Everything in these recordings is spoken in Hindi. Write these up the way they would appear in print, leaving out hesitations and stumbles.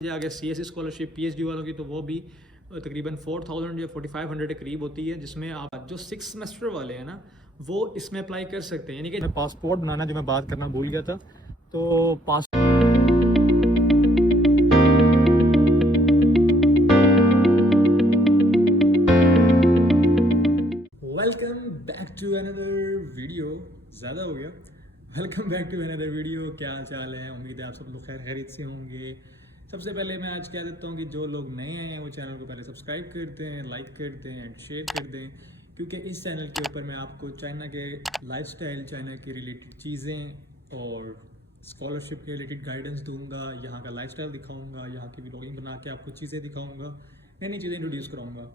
आगे CSE स्कॉलरशिप PhD वालों की तो वो भी तकरीबन 4000 या 4500 के करीब होती है, जिसमें आप जो 6 सेमेस्टर वाले हैं ना वो इसमें अप्लाई कर सकते हैं। यानी कि पासपोर्ट बनाना जो मैं बात करना भूल गया था, तो welcome back to another video. ज़्यादा हो गया। Welcome back to another video. क्या हाल चाल है? उम्मीद है आप सब लोग खैर खैरियत से होंगे। सबसे पहले मैं आज कह देता हूँ कि जो लोग नए आए हैं वो चैनल को पहले सब्सक्राइब कर दें, लाइक कर दें एंड शेयर कर दें, क्योंकि इस चैनल के ऊपर मैं आपको चाइना के लाइफस्टाइल, चाइना के रिलेटेड चीज़ें और स्कॉलरशिप के रिलेटेड गाइडेंस दूंगा, यहाँ का लाइफस्टाइल दिखाऊंगा, यहाँ की व्लॉगिंग बना के आपको चीज़ें दिखाऊंगा, नई नई चीज़ें इंट्रोड्यूस कराऊंगा।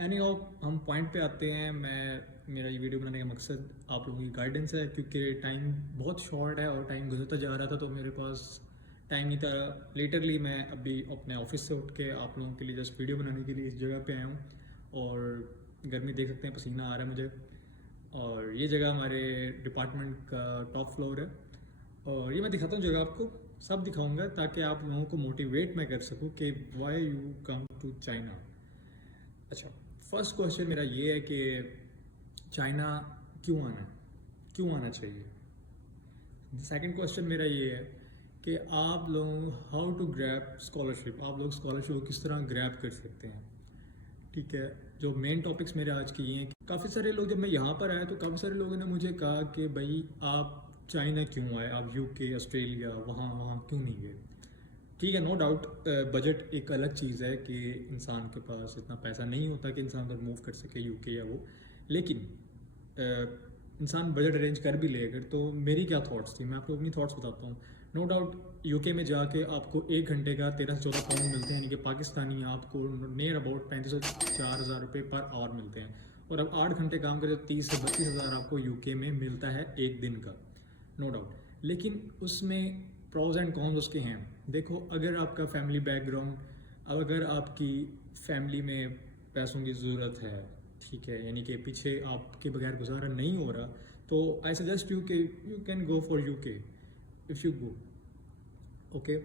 एनी हम पॉइंट पे आते हैं। मेरा ये वीडियो बनाने का मकसद आप लोगों की गाइडेंस है, क्योंकि टाइम बहुत शॉर्ट है और टाइम गुजरता जा रहा था, तो मेरे पास टाइम नहीं था। लेटरली मैं अभी अपने ऑफिस से उठ के आप लोगों के लिए जस्ट वीडियो बनाने के लिए इस जगह पे आया हूँ, और गर्मी देख सकते हैं, पसीना आ रहा है मुझे। और ये जगह हमारे डिपार्टमेंट का टॉप फ्लोर है, और ये मैं दिखाता हूँ जगह, आपको सब दिखाऊंगा ताकि आप लोगों को मोटिवेट मैं कर सकूँ कि why you come to China. अच्छा, फर्स्ट क्वेश्चन मेरा ये है कि चाइना क्यों आना है, क्यों आना चाहिए। सेकंड क्वेश्चन मेरा ये है कि आप लोग हाउ टू ग्रैब स्कॉलरशिप, आप लोग स्कॉलरशिप को किस तरह ग्रैब कर सकते हैं। ठीक है, जो मेन टॉपिक्स मेरे आज के ये हैं। काफ़ी सारे लोग, जब मैं यहाँ पर आया तो काफ़ी सारे लोगों ने मुझे कहा कि भाई आप चाइना क्यों आए, आप UK, ऑस्ट्रेलिया, वहाँ वहाँ क्यों नहीं गए। ठीक है, नो डाउट बजट एक अलग चीज़ है कि इंसान के पास इतना पैसा नहीं होता कि इंसान उधर मूव कर सके UK या वो, लेकिन इंसान बजट अरेंज कर भी ले अगर, तो मेरी क्या थॉट्स थी, मैं आपको अपनी थॉट्स बताता हूँ। नो डाउट UK में जाके आपको 1 घंटे का 13 से 14 पाउंड मिलते हैं, यानी कि पाकिस्तानी आपको नियर अबाउट 35 से 4000 रुपये पर आवर मिलते हैं। और अब 8 घंटे काम करें तो 30 से 32 हज़ार आपको UK में मिलता है एक दिन का, नो डाउट। लेकिन उसमें प्रॉज एंड कॉन्स उसके हैं। देखो, अगर आपका फैमिली बैकग्राउंड, अगर आपकी फैमिली में पैसों की ज़रूरत है, ठीक है, यानी कि पीछे आपके बगैर गुजारा नहीं हो रहा, तो आई सजेस्ट यू कि you can go for UK if you go, okay.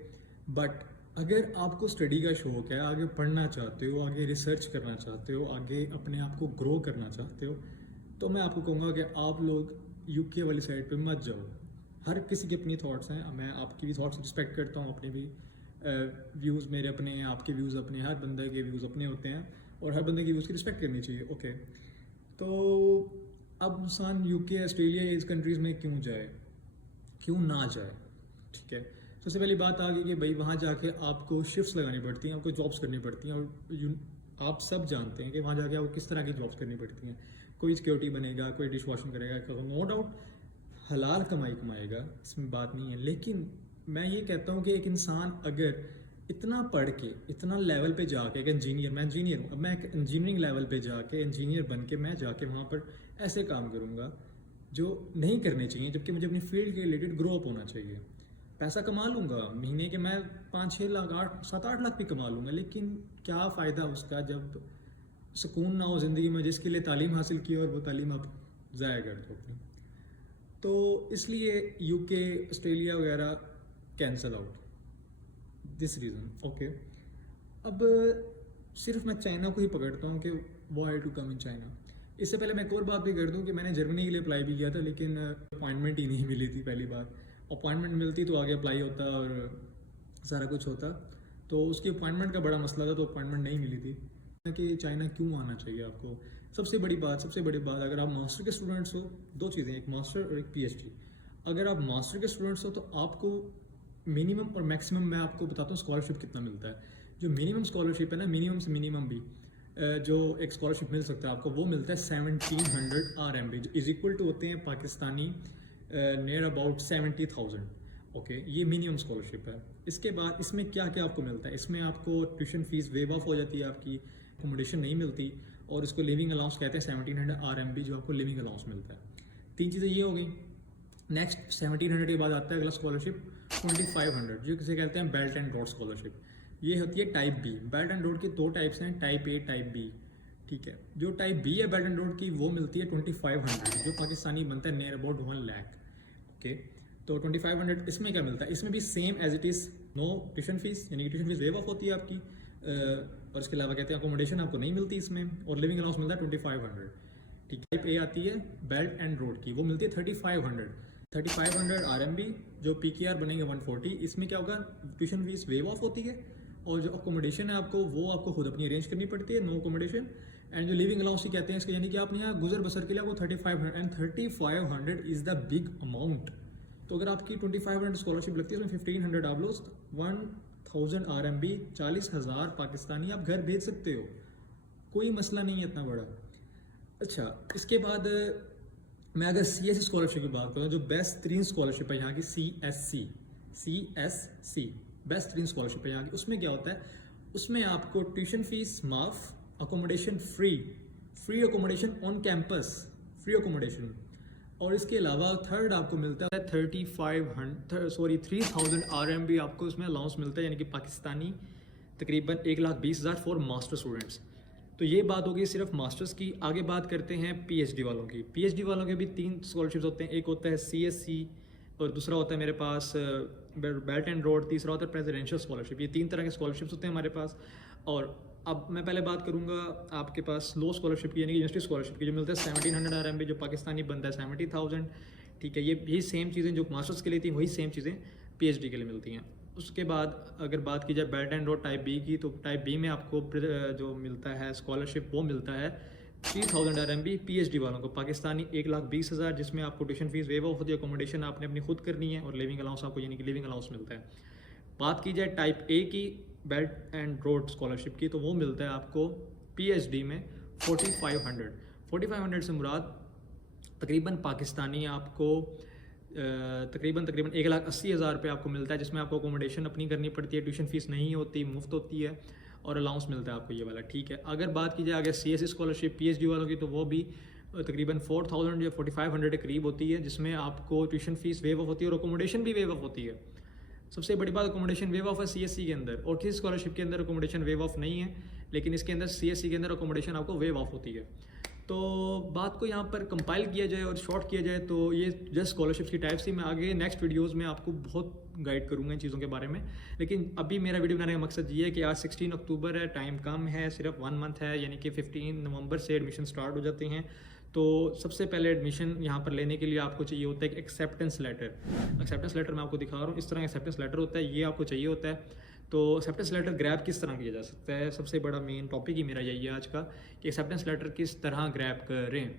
But अगर आपको स्टडी का शौक है, आगे पढ़ना चाहते हो, आगे रिसर्च करना चाहते हो, आगे अपने आप को ग्रो करना चाहते हो, तो मैं आपको कहूँगा कि आप लोग UK वाली साइड पे मत जाओ। हर किसी के अपनी थॉट्स हैं, मैं आपकी भी थॉट्स रिस्पेक्ट करता हूँ, अपने भी व्यूज़ मेरे अपने हैं, आपके व्यूज़ अपने, हर बंदे के व्यूज़ अपने होते हैं, और हर बंदे की व्यूज़ की रिस्पेक्ट करनी चाहिए, ओके। तो अब इंसान UK, ऑस्ट्रेलिया, इस कंट्रीज़ में क्यों जाए, क्यों ना जाए, ठीक है। सबसे पहली बात आ गई कि भाई वहाँ जाके आपको शिफ्ट्स लगानी पड़ती हैं, आपको जॉब्स करनी पड़ती हैं, और आप सब जानते हैं कि वहाँ जाके आपको किस तरह की जॉब्स करनी पड़ती हैं। कोई सिक्योरिटी बनेगा, कोई डिश वॉशिंग करेगा, नो डाउट हलाल कमाई कमाएगा, इसमें बात नहीं है। लेकिन मैं ये कहता हूँ कि एक इंसान अगर इतना पढ़ के, इतना लेवल पे जाके, एक इंजीनियर, मैं इंजीनियर हूँ, अब मैं एक इंजीनियरिंग लेवल पे जाके, इंजीनियर बन के मैं जाके वहाँ पर ऐसे काम करूँगा जो नहीं करने चाहिए, जबकि मुझे अपनी फील्ड के रिलेटेड ग्रो अप होना चाहिए। पैसा कमा लूँगा महीने के, मैं 5-6 लाख, 7-8 लाख भी कमा लूँगा, लेकिन क्या फ़ायदा उसका जब सुकून ना हो ज़िंदगी में, जिसके लिए तालीम हासिल की और वो तालीम आप ज़ाया कर दो अपनी। तो इसलिए UK, ऑस्ट्रेलिया वगैरह cancel out, this reason, okay. अब सिर्फ मैं चाइना को ही पकड़ता हूँ कि why to come in China. इससे पहले मैं एक और बात भी कर दूँ कि मैंने जर्मनी के लिए अप्लाई भी किया था, लेकिन अपॉइंटमेंट ही नहीं मिली थी। पहली बात, अपॉइंटमेंट मिलती तो आगे अप्लाई होता और सारा कुछ होता, तो उसकी अपॉइंटमेंट का बड़ा मसला था, तो अपॉइंटमेंट नहीं मिली थी। कि चाइना क्यों आना चाहिए आपको, सबसे बड़ी बात, अगर आप मास्टर के स्टूडेंट्स हो, दो चीज़ें, एक मास्टर और एक PhD। अगर आप मास्टर के स्टूडेंट्स हो तो आपको मिनिमम और मैक्सिमम, मैं आपको बताता हूँ स्कॉलरशिप कितना मिलता है। जो मिनिमम स्कॉलरशिप है ना, मिनिमम से मिनिमम भी जो एक स्कॉलरशिप मिल सकता है आपको, वो मिलता है 1700 RMB, जो इज इक्वल टू होते हैं पाकिस्तानी नियर अबाउट 70,000, ओके। ये मिनिमम स्कॉलरशिप है। इसके बाद इसमें क्या क्या आपको मिलता है, इसमें आपको ट्यूशन फीस वेव ऑफ हो जाती है, आपकी अकोमोडेशन नहीं मिलती, और इसको लिविंग अलाउंस कहते हैं 1700 RMB, जो आपको लिविंग अलाउंस मिलता है। 3 चीज़ें ये हो गई। नेक्स्ट 1700 के बाद आता है अगला स्कॉलरशिप 2500, जो किसे कहते हैं बेल्ट एंड रोड स्कॉलरशिप। ये होती है type B। Belt and road की 2 टाइप्स हैं, टाइप A, टाइप B, ठीक है। जो टाइप B है बेल्ट एंड रोड की, वो मिलती है 2500, जो पाकिस्तानी बनता है नियर अबाउट 1 लाख, ओके। तो 2500 इसमें क्या मिलता है, इसमें भी same as it is no tuition fees, यानी कि ट्यूशन फीस वेव ऑफ होती है आपकी। और इसके अलावा कहते हैं अकोमोडेशन आपको नहीं मिलती इसमें, और लिविंग अलाउंस मिलता है 2500। ठीक है, टाइप ए आती है बेल्ट एंड रोड की, वो मिलती है 3500 RMB, जो PKR बनेंगे 140। इसमें क्या होगा, ट्यूशन फीस वेव ऑफ होती है, और जो अकोमोडेशन है आपको वो आपको खुद अपनी अरेंज करनी पड़ती है, नो अकोमोडेशन। एंड जो लिविंग अलाउंस ही कहते हैं इसके, यानी कि आपने यहाँ गुजर बसर के लिए आपको 3500, and 3500 is the big amount. तो अगर आपकी 2500 स्कॉलरशिप लगती है, उसमें 1500 आप लो, 1000 RMB, 40,000 पाकिस्तानी आप घर भेज सकते हो, कोई मसला नहीं है इतना बड़ा। अच्छा, इसके बाद मैं अगर CSC स्कॉलरशिप की बात करूँ, जो बेस्ट तरीन स्कॉलरशिप है यहाँ की, CSC बेस्ट तरीन स्कॉलरशिप है यहाँ की। उसमें क्या होता है, उसमें आपको ट्यूशन फीस माफ़, accommodation free accommodation on campus, free accommodation. और इसके अलावा थर्ड आपको मिलता है 3000 RMB आपको इसमें अलाउंस मिलता है, यानी कि पाकिस्तानी तकरीबन 1,20,000 फॉर मास्टर स्टूडेंट्स। तो ये बात होगी सिर्फ मास्टर्स की। आगे बात करते हैं PhD वालों की। PhD वालों के भी 3 स्कॉलरशिप्स होते हैं, एक होता है CSC, और दूसरा होता है मेरे पास बेल्ट एंड रोड, तीसरा होता है प्रेसिडेंशियल स्कॉलरशिप। ये 3 तरह के स्कॉलरशिप्स होते हैं हमारे पास। और अब मैं पहले बात करूंगा आपके पास लो स्कॉलरशिप की, यानी कि यूनिवर्सिटी स्कॉलरशिप की, जो मिलता है 1700 RMB, जो पाकिस्तानी बनता है 70,000। ठीक है, यही सेम चीज़ें जो मास्टर्स के लिए थी, वही सेम चीज़ें PhD के लिए मिलती हैं। उसके बाद अगर बात की जाए belt and road type B की, तो टाइप बी में आपको जो मिलता है स्कॉलरशिप, वो मिलता है 3000 RMB PhD वालों को, पाकिस्तानी 1,20,000, जिसमें आपको ट्यूशन फीस वेव ऑफ होती है, अकोमोडेशन आपने अपनी खुद करनी है, और लिविंग अलाउंस आपको, यानी कि लिविंग अलाउंस मिलता है। बात की जाए टाइप ए की, बेल्ट एंड रोड स्कॉलरशिप की, तो वो मिलता है आपको PhD में 4500 से मुराद तकरीबन पाकिस्तानी आपको तकरीबन 1,80,000 रुपये आपको मिलता है, जिसमें आपको अकोमोडेशन अपनी करनी पड़ती है, ट्यूशन फीस नहीं होती, मुफ्त होती है, और अलाउंस मिलता है आपको ये वाला। ठीक है, अगर बात की जाए अगर CSC स्कॉलरशिप PhD वालों की, तो वो भी तकरीबन 4000 या 4500 के करीब होती है, जिसमें आपको ट्यूशन फीस वेव ऑफ होती है और अकोमोडेशन भी वेव ऑफ होती है। सबसे बड़ी बात, अकोमोडेशन वेव ऑफ है CSC के अंदर, और किसी स्कॉलरशिप के अंदर अकोमोडेशन वेव ऑफ नहीं है, लेकिन इसके अंदर CSC के अंदर अकोमोडेशन आपको वेव ऑफ होती है। तो बात को यहाँ पर कंपाइल किया जाए और शॉर्ट किया जाए, तो ये जस्ट स्कॉलरशिप्स की टाइप्स ही। मैं आगे नेक्स्ट वीडियोस में आपको बहुत गाइड करूँगा इन चीज़ों के बारे में, लेकिन अभी मेरा वीडियो बनाने का मकसद ये है कि आज 16 अक्टूबर है, टाइम कम है, सिर्फ 1 मंथ है, यानी कि 15 नवंबर से एडमिशन स्टार्ट हो जाते हैं। तो सबसे पहले एडमिशन यहाँ पर लेने के लिए आपको चाहिए होता है एक एक्सेप्टेंस लेटर। एक्सेप्टेंस लेटर मैं आपको दिखा रहा हूँ, इस तरह एक्सेप्टेंस लेटर होता है, ये आपको चाहिए होता है। तो एक्सेप्टेंस लेटर ग्रैब किस तरह किया जा सकता है, सबसे बड़ा मेन टॉपिक ही मेरा यही है आज का, कि एक्सेप्टेंस लेटर किस तरह ग्रैब करें।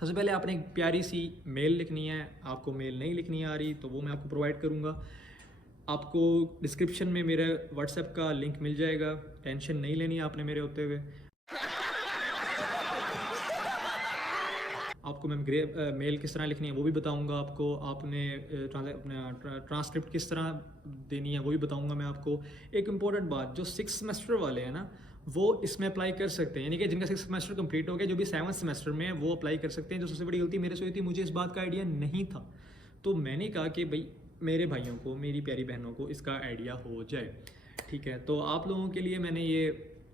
सबसे पहले आपने एक प्यारी सी मेल लिखनी है। आपको मेल नहीं लिखनी आ रही तो वो मैं आपको प्रोवाइड करूँगा। आपको डिस्क्रिप्शन में मेरे व्हाट्सएप का लिंक मिल जाएगा, टेंशन नहीं लेनी है आपने मेरे होते हुए। आपको मैं मेल किस तरह लिखनी है वो भी बताऊंगा आपको। आपने अपना ट्रांसक्रिप्ट किस तरह देनी है वो भी बताऊंगा मैं आपको। एक इम्पॉर्टेंट बात, जो 6 सेमेस्टर वाले हैं ना, वो इसमें अप्लाई कर सकते हैं, यानी कि जिनका 6 सेमेस्टर कंप्लीट हो गया, जो भी 7th सेमेस्टर में है वो अप्लाई कर सकते हैं। जो सबसे बड़ी गलती मेरे से हुई थी, मुझे इस बात का आइडिया नहीं था, तो मैंने कहा कि भाई मेरे भाइयों को, मेरी प्यारी बहनों को इसका आइडिया हो जाए। ठीक है, तो आप लोगों के लिए मैंने ये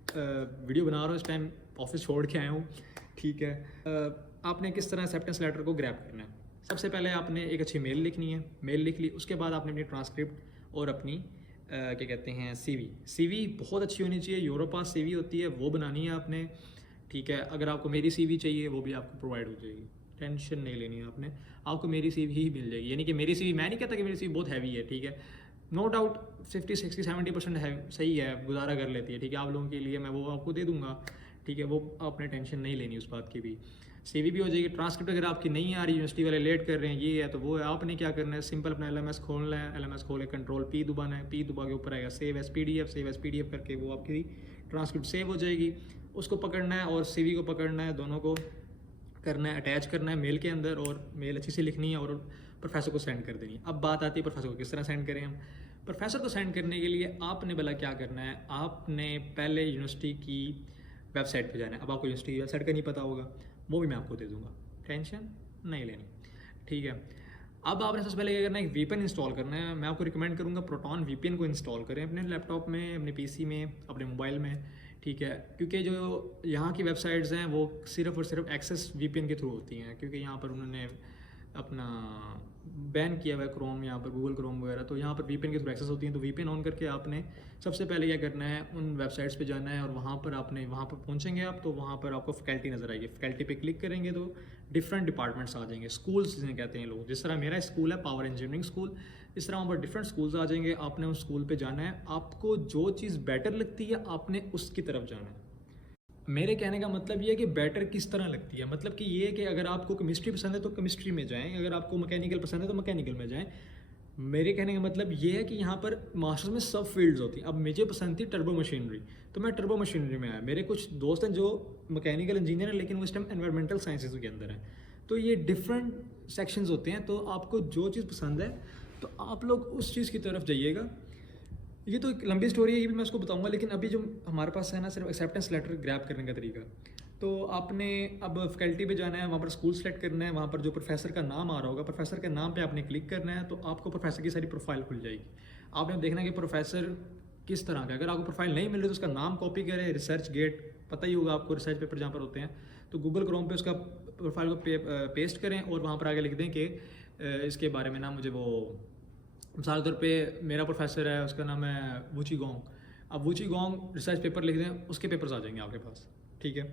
वीडियो बना रहा हूँ, इस टाइम ऑफिस छोड़ के आया हूँ। ठीक है, आपने किस तरह एक्सेप्टेंस लेटर को ग्रैब करना है। सबसे पहले आपने एक अच्छी मेल लिखनी है, मेल लिख ली, उसके बाद आपने अपनी ट्रांसक्रिप्ट और अपनी क्या कहते हैं सीवी बहुत अच्छी होनी चाहिए। यूरोपास सीवी होती है, वो बनानी है आपने। ठीक है, अगर आपको मेरी सीवी चाहिए वो भी आपको प्रोवाइड हो जाएगी, टेंशन नहीं लेनी है आपने, आपको मेरी सीवी ही मिल जाएगी। यानी कि मेरी सीवी, मैं नहीं कहता कि मेरी सीवी बहुत हैवी है, ठीक है, नो डाउट 50, 60, 70% है, सही है, गुजारा कर लेती है। ठीक है, आप लोगों के लिए मैं वो आपको दे दूंगा। ठीक है, वो आपने टेंशन नहीं लेनी उस बात की भी। सीवी भी हो जाएगी। ट्रांसक्रिप्ट अगर आपकी नहीं आ रही, यूनिवर्सिटी वाले लेट कर रहे हैं, ये है तो वो है, आपने क्या करना है, सिंपल अपना LMS खोलना है, LMS खोले कंट्रोल P दबाना है, P दबा के ऊपर आएगा सेव एज PDF करके वो आपकी ट्रांसक्रिप्ट सेव हो जाएगी। उसको पकड़ना है और CV को पकड़ना है, दोनों को करना है, अटैच करना है मेल के अंदर, और मेल अच्छी से लिखनी है और प्रोफेसर को सेंड कर देनी है। अब बात आती है प्रोफेसर को किस तरह सेंड करें हम। प्रोफेसर को सेंड करने के लिए आपने भला क्या करना है, आपने पहले यूनिवर्सिटी की वेबसाइट पे जाना है। अब आपको यूनिवर्सिटी की वेबसाइट का नहीं पता होगा, वो भी मैं आपको दे दूंगा, टेंशन नहीं लेनी। ठीक है, अब आपने सबसे पहले क्या करना है, एक VPN इंस्टॉल करना है। मैं आपको रिकमेंड करूँगा प्रोटॉन VPN को इंस्टॉल करें अपने लैपटॉप में, अपने PC में, अपने मोबाइल में। ठीक है, क्योंकि जो यहाँ की वेबसाइट्स हैं वो सिर्फ और सिर्फ एक्सेस VPN के थ्रू होती हैं, क्योंकि यहाँ पर उन्होंने अपना बैन किया हुआ है क्रोम, यहाँ पर गूगल क्रोम वगैरह, तो यहाँ पर वीपीएन के थ्रू एक्सेस होती है। तो वीपीएन ऑन करके आपने सबसे पहले क्या करना है, उन वेबसाइट्स पे जाना है और वहाँ पर आपने वहाँ पर पहुँचेंगे आप, तो वहाँ पर आपको फैकल्टी नज़र आएगी। फैकल्टी पे क्लिक करेंगे तो डिफरेंट डिपार्टमेंट्स आ जाएंगे, स्कूल्स जिन्हें कहते हैं लोग। जिस तरह मेरा स्कूल है पावर इंजीनियरिंग स्कूल, इस तरह वहाँ पर डिफरेंट स्कूल्स आ जाएंगे। आपने उस स्कूल पर जाना है, आपको जो चीज़ बेटर लगती है आपने उसकी तरफ जाना है। मेरे कहने का मतलब ये है कि बेटर किस तरह लगती है, मतलब कि ये है कि अगर आपको केमिस्ट्री पसंद है तो केमिस्ट्री में जाएं, अगर आपको मैकेनिकल पसंद है तो मैकेनिकल में जाएं। मेरे कहने का मतलब ये है कि यहाँ पर मास्टर्स में सब फील्ड्स होती हैं। अब मुझे पसंद थी टर्बो मशीनरी, तो मैं टर्बो मशीनरी में आया। मेरे कुछ दोस्त हैं जो मैकेनिकल इंजीनियर हैं लेकिन वो इस टाइम एनवायरमेंटल साइंसेज के अंदर हैं। तो ये डिफरेंट सेक्शंस होते हैं, तो आपको जो चीज़ पसंद है तो आप लोग उस चीज़ की तरफ जाइएगा। ये तो एक लंबी स्टोरी है, ये भी मैं उसको बताऊंगा, लेकिन अभी जो हमारे पास है ना सिर्फ एक्सेप्टेंस लेटर ग्रैब करने का तरीका। तो आपने अब फैकल्टी पे जाना है, वहाँ पर स्कूल सेलेक्ट करना है, वहाँ पर जो प्रोफेसर का नाम आ रहा होगा, प्रोफेसर के नाम पे आपने क्लिक करना है, तो आपको प्रोफेसर की सारी प्रोफाइल खुल जाएगी। आपने देखना है कि प्रोफेसर किस तरह का, अगर आपको प्रोफाइल नहीं मिल रही तो उसका नाम कॉपी करें। रिसर्च गेट पता ही होगा आपको, रिसर्च पेपर जहाँ पर होते हैं, तो गूगल क्रोम पर उसका प्रोफाइल को पेस्ट करें और वहाँ पर आगे लिख दें कि इसके बारे में ना मुझे वो, मिसाल के तौर पे मेरा प्रोफेसर है उसका नाम है वूची गोंग, अब वूची गोंग रिसर्च पेपर लिख दें, उसके पेपर्स आ जाएंगे आपके पास, ठीक है।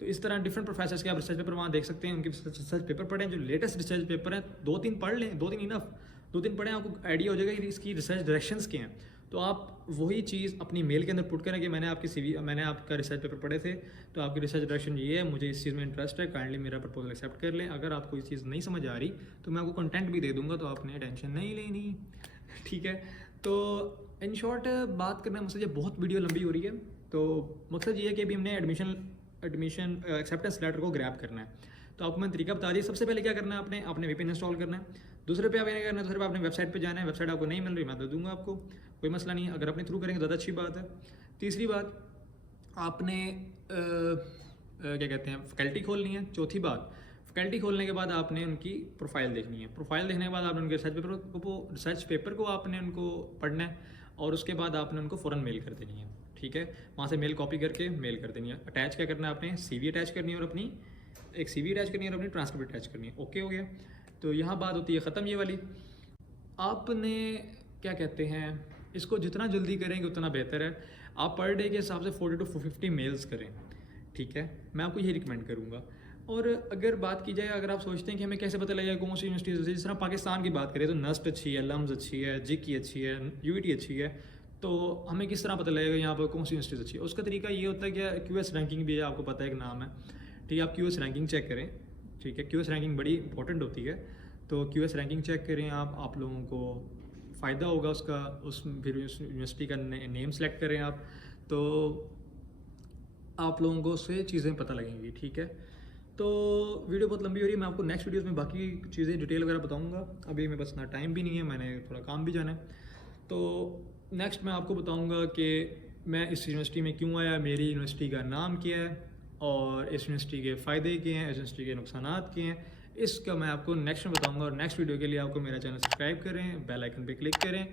तो इस तरह डिफरेंट प्रोफेसर्स के आप रिसर्च पेपर वहाँ देख सकते हैं, उनके रिसर्च पेपर पढ़ें, जो लेटेस्ट रिसर्च पेपर हैं 2-3 पढ़ लें, 2-3 इनफ, 2-3 पढ़ें, आपको आइडिया हो जाएगा कि इसकी रिसर्च डायरेक्शंस क्या हैं। तो आप वही चीज़ अपनी मेल के अंदर पुट करें कि मैंने आपका रिसर्च पेपर पढ़े थे, तो आपकी रिसर्च डायरेक्शन ये है, मुझे इस चीज़ में इंटरेस्ट है, काइंडली मेरा प्रपोजल एक्सेप्ट कर लें। अगर आपको इस चीज़ नहीं समझ आ रही तो मैं आपको कंटेंट भी दे दूँगा, तो आपने टेंशन नहीं लेनी, ठीक है। तो इन शॉर्ट बात करना मुझसे बहुत वीडियो लंबी हो रही है, तो मकसद ये है कि अभी हमने एडमिशन एक्सेप्टेंस लेटर को ग्रैब करना है। तो आपको मैं तरीका बता दिया। सबसे पहले क्या करना है, आपने वीपीएन इंस्टॉल करना है। दूसरे पे आपने क्या करना है, दूसरे पे आपने वेबसाइट पे जाना है। वेबसाइट आपको नहीं मिल रही, मैं दे दूंगा आपको, कोई मसला नहीं है। अगर अपने थ्रू करेंगे ज़्यादा अच्छी बात है। तीसरी बात, आपने क्या कहते हैं, फैकल्टी खोलनी है। चौथी बात, फैकल्टी खोलने के बाद आपने उनकी प्रोफाइल देखनी है। प्रोफाइल देखने के बाद आपने उनके रिसर्च पेपर को आपने उनको पढ़ना है और उसके बाद आपने उनको फ़ौरन मेल कर देनी है, ठीक है। वहाँ से मेल कॉपी करके मेल कर देनी है। अटैच क्या करना है, आपने सीवी अटैच करनी है और अपनी एक सीवी अटैच करनी है और अपनी ट्रांसक्रिप्ट अटैच करनी है। ओके हो गया, तो यहाँ बात होती है ख़त्म ये वाली। आपने क्या कहते हैं, इसको जितना जल्दी करेंगे उतना बेहतर है। आप पर डे के हिसाब से 40 to 50 मेल्स करें, ठीक है, मैं आपको यही रिकमेंड करूँगा। और अगर बात की जाए, अगर आप सोचते हैं कि हमें कैसे पता लगेगा कौन सी यूनिवर्सिटीज़ अच्छी है, जिस तरह पाकिस्तान की बात करें तो नस्ट अच्छी है, लम्स अच्छी है, जिकी अच्छी है, यूईटी अच्छी है, तो हमें किस तरह पता लगेगा यहाँ पर कौन सी यूनिवर्सिटीज़ अच्छी है। उसका तरीका ये होता है कि क्यूएस रैंकिंग भी है, आपको पता है एक नाम है, ठीक है। आप क्यूएस रैंकिंग चेक करें, ठीक है, क्यूएस रैंकिंग बड़ी इंपॉर्टेंट होती है, तो क्यूएस रैंकिंग चेक करें आप लोगों को फ़ायदा होगा उसका। उस फिर यूनिवर्सिटी का नेम सेलेक्ट करें आप, तो आप लोगों को उससे चीज़ें पता लगेंगी, ठीक है। तो वीडियो बहुत लंबी हो रही है, मैं आपको नेक्स्ट वीडियोस में बाकी चीज़ें डिटेल वगैरह बताऊंगा। अभी मेरे पास इतना टाइम भी नहीं है, मैंने थोड़ा काम भी जाना है। तो नेक्स्ट मैं आपको बताऊंगा कि मैं इस यूनिवर्सिटी में क्यों आया, मेरी यूनिवर्सिटी का नाम क्या है और इस यूनिवर्सिटी के फ़ायदे क्या हैं, इस यूनिवर्सिटी के नुकसानात क्या हैं, इसका मैं आपको नेक्स्ट में बताऊँगा। और नेक्स्ट वीडियो के लिए आपको मेरा चैनल सब्सक्राइब करें, बेल आइकन पर क्लिक करें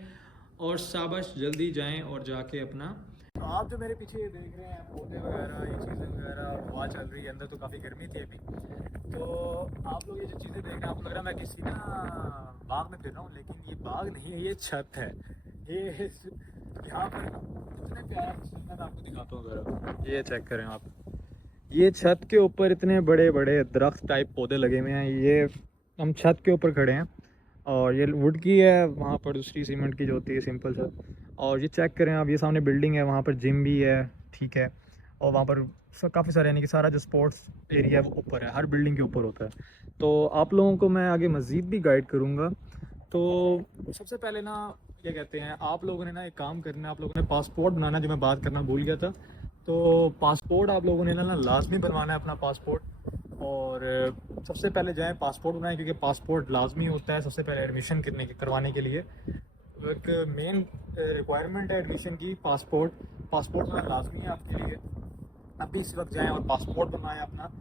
और शाबाश जल्दी जाएँ और जाके अपना। तो आप जो मेरे पीछे देख रहे हैं पौधे वगैरह, ये चीज़ें वगैरह, हवा चल रही है, अंदर तो काफ़ी गर्मी थी अभी, तो आप लोग ये जो चीज़ें देख रहे हैं, आपको लग रहा है मैं किसी ना बाग में फिर रहा हूँ, लेकिन ये बाग नहीं है, ये छत है। ये यहाँ पर इतने प्यारा मैं आपको दिखाता हूँ ज़रा, ये चेक करें आप, ये छत के ऊपर इतने बड़े बड़े दरख्त टाइप पौधे लगे हुए हैं। ये हम छत के ऊपर खड़े हैं और ये वुड की है, वहाँ पर दूसरी सीमेंट की जो होती है सिंपल सा। और ये चेक करें आप, ये सामने बिल्डिंग है, वहाँ पर जिम भी है, ठीक है। और वहाँ पर काफ़ी सारे, यानी कि सारा जो स्पोर्ट्स एरिया है वो ऊपर है, हर बिल्डिंग के ऊपर होता है। तो आप लोगों को मैं आगे मज़ीद भी गाइड करूँगा। तो सबसे पहले ना क्या कहते हैं, आप लोगों ने ना एक काम करना है, आप लोगों ने पासपोर्ट बनाना, जो मैं बात करना भूल गया था। तो पासपोर्ट आप लोगों ने ना लाजमी बनवाना है अपना पासपोर्ट। और सबसे पहले जाएँ पासपोर्ट बनाएं, क्योंकि पासपोर्ट लाजमी होता है सबसे पहले एडमिशन करवाने के लिए। एक मेन रिक्वायरमेंट है एडमिशन की, पासपोर्ट होना लाजमी है आपके लिए। अभी इस वक्त जाएं और पासपोर्ट बनवाएं अपना।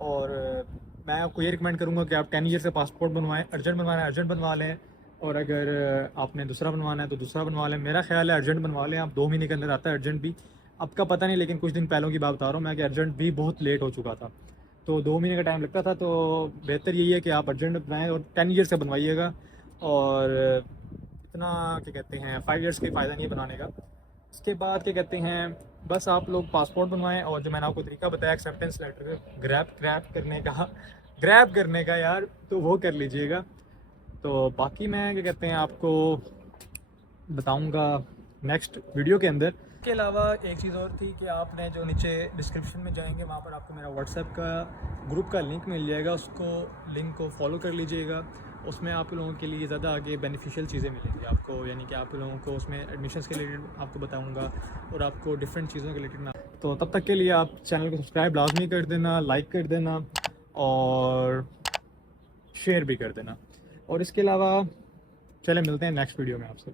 और मैं आपको ये रिकमेंड करूँगा कि आप 10 ईयर से पासपोर्ट बनवाएं। अर्जेंट बनवाना है अर्जेंट बनवा लें, और अगर आपने दूसरा बनवाना है तो दूसरा बनवा लें। मेरा ख्याल है अर्जेंट बनवा लें आप, 2 महीने के अंदर आता है अर्जेंट भी। अब का पता नहीं, लेकिन कुछ दिन पहलों की बात बता रहा हूँ मैं कि अर्जेंट भी बहुत लेट हो चुका था। तो 2 महीने का टाइम लगता था। तो बेहतर यही है कि आप अर्जेंट बनाएं और 10 ईयर्स का बनवाइएगा। और इतना क्या कहते हैं 5 ईयर्स का फ़ायदा नहीं है बनाने का। उसके बाद क्या कहते हैं बस आप लोग पासपोर्ट बनवाएं, और जो मैंने आपको तरीका बताया एक्सेप्टेंस लेटर ग्रैब करने का यार, तो वो कर लीजिएगा। तो बाकी मैं क्या कहते हैं आपको बताऊंगा नेक्स्ट वीडियो के अंदर। इसके अलावा एक चीज़ और थी कि आपने जो नीचे डिस्क्रिप्शन में जाएंगे वहाँ पर आपको मेरा व्हाट्सएप का ग्रुप का लिंक मिल जाएगा, उसको लिंक को फॉलो कर लीजिएगा। उसमें आप लोगों के लिए ज़्यादा आगे बेनिफिशियल चीज़ें मिलेंगी आपको, यानी कि आप लोगों को उसमें एडमिशन्स के रिलेटेड आपको बताऊँगा और आपको डिफरेंट चीज़ों के रिलेटेड ना। तो तब तक के लिए आप चैनल को सब्सक्राइब लाजमी कर देना, लाइक कर देना और शेयर भी कर देना। और इसके अलावा चले मिलते हैं नेक्स्ट वीडियो में आपसे।